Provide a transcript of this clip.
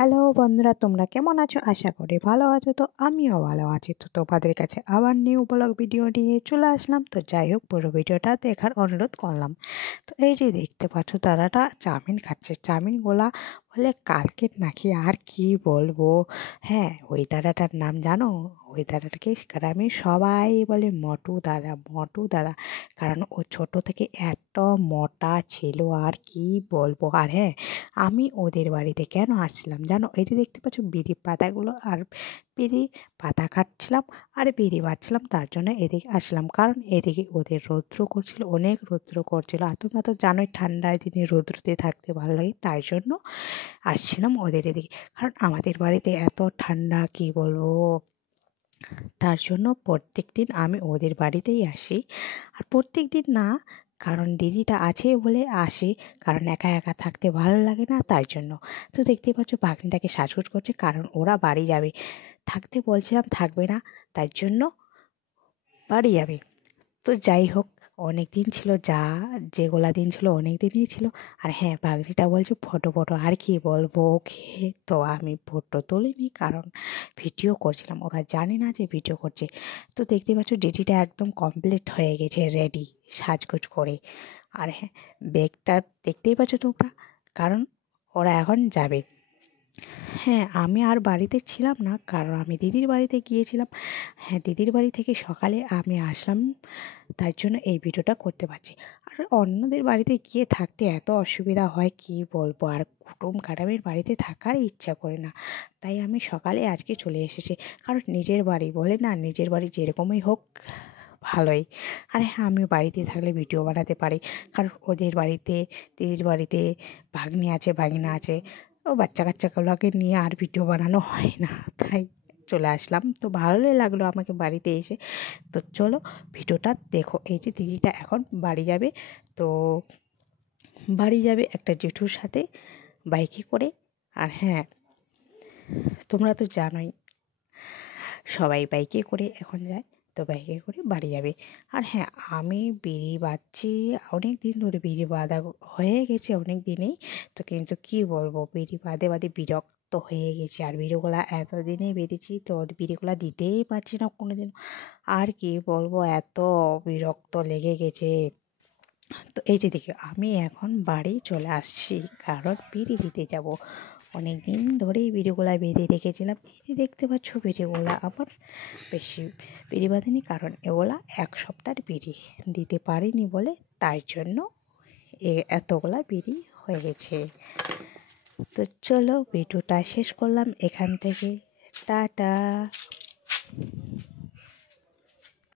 Hello বন্ধুরা, তোমরা কেমন আছো? আশা করি ভালো আছো। তো আমিও ভালো আছি। তো তোমাদের কাছে আবার নিউ ব্লগ ভিডিও নিয়ে চলে আসলাম। তো যাই হোক, পুরো ভিডিওটা দেখার অনুরোধ করলাম। তো এই যে দেখতে পাচ্ছ, দাদাটা চাউমিন খাচ্ছে। চাউমিনগুলা বলে কালকের নাকি, আর কি বলবো। হ্যাঁ, ওই দাদাটার নাম জানো? ওই দাদাটাকে গ্রামে সবাই বলে মটু দাদা, মটু দাদা। কারণ ও ছোট থেকে এত মোটা ছিল, আর কি বলবো। আর হ্যাঁ, আমি ওদের বাড়িতে কেন আসছিলাম জানো? এই যে দেখতে পাচ্ছ বিড়ি পাতাগুলো, আর বিড়ি পাতা কাটছিলাম আর বিড়ি বাজছিলাম, তার জন্য এদিকে আসলাম। কারণ এদিকে ওদের রৌদ্র করছিল, অনেক রৌদ্র করছিল। আর তোমরা তো জানোই ঠান্ডার দিনে রৌদ্রতে থাকতে ভালো লাগে, তাই জন্য আসছিলাম ওদের এদিকে। কারণ আমাদের বাড়িতে এত ঠান্ডা, কি বলবো। তার জন্য প্রত্যেক দিন আমি ওদের বাড়িতেই আসি। আর প্রত্যেক দিন না, কারণ দিদিটা আছে বলে আসি। কারণ একা একা থাকতে ভালো লাগে না, তাই জন্য। তো দেখতেই পাচ্ছ ভাগ্নিটাকে সাজগোজ করছে, কারণ ওরা বাড়ি যাবে। থাকতে বলছিলাম, থাকবে না, তাই জন্য বাড়ি যাবে। তো যাই হোক, অনেক দিন ছিল, যেগুলা দিন ছিল অনেক দিনই ছিল। আর হ্যাঁ, পাগড়িটা বলছে ফটো ফটো, আর কি বলবো ওকে। তো আমি ফটো তুলিনি, কারণ ভিডিও করছিলাম। ওরা জানে না যে ভিডিও করছে। তো দেখতে পাচ্ছ ডিটিটা একদম কমপ্লিট হয়ে গেছে, রেডি সাজগোজ করে। আর হ্যাঁ, ব্যাগটা দেখতেই পাচ্ছ তোমরা, কারণ ওরা এখন যাবে। হ্যাঁ, আমি আর বাড়িতে ছিলাম না, কারণ আমি দিদির বাড়িতে গিয়েছিলাম। হ্যাঁ, দিদির বাড়ি থেকে সকালে আমি আসলাম, তার জন্য এই ভিডিওটা করতে পারছি। আর অন্যদের বাড়িতে গিয়ে থাকতে এত অসুবিধা হয়, কি বলবো। আর কুটুম কাটামের বাড়িতে থাকার ইচ্ছা করে না, তাই আমি সকালে আজকে চলে এসেছি। কারণ নিজের বাড়ি বলে না, নিজের বাড়ি যেরকমই হোক ভালোই। আর হ্যাঁ, আমি বাড়িতে থাকলে ভিডিও বানাতে পারি। কারণ ওদের বাড়িতে, দিদির বাড়িতে ভাগ্নি আছে, ভাগিনা আছে, ও বাচ্চা কাচ্চাগুলোকে নিয়ে আর ভিডিও বানানো হয় না, তাই চলে আসলাম। তো ভালোই লাগলো আমাকে বাড়িতে এসে। তো চলো ভিডিওটা দেখো। এই যে দিদিটা এখন বাড়ি যাবে। তো বাড়ি যাবে একটা জেঠুর সাথে বাইকে করে। আর হ্যাঁ, তোমরা তো জানোই সবাই বাইকে করে এখন যায়। তো বাইকে করে বাড়ি যাবে। আর হ্যাঁ, আমি বিড়ি বাঁধছি, অনেক দিন ধরে বিড়ি বাঁধা হয়ে গেছে, অনেক দিনেই। তো কিন্তু কি বলবো, বিড়ি বাঁধে বাঁধে বিরক্ত হয়ে গেছে। আর বিড়িগুলা এতদিনে বেঁধেছি, তো বিড়িগুলা দিতেই পারছি না কোনো দিন। আর কি বলবো, এত বিরক্ত লেগে গেছে। তো এই যে দেখি, আমি এখন বাড়ি চলে আসছি, কারণ বিড়ি দিতে যাব। অনেক দিন ধরেই বিড়িগুলা বেঁধে রেখেছিলাম। এই যে দেখতে পাচ্ছ, বিড়িগুলা আবার বেশি বিড়ি বাঁধেনি, কারণ এগুলা এক সপ্তাহের বিড়ি দিতে পারিনি বলে, তাই জন্য এতগুলা বিড়ি হয়ে গেছে। তো চলো ভিডিওটা শেষ করলাম এখান থেকে। টাটা।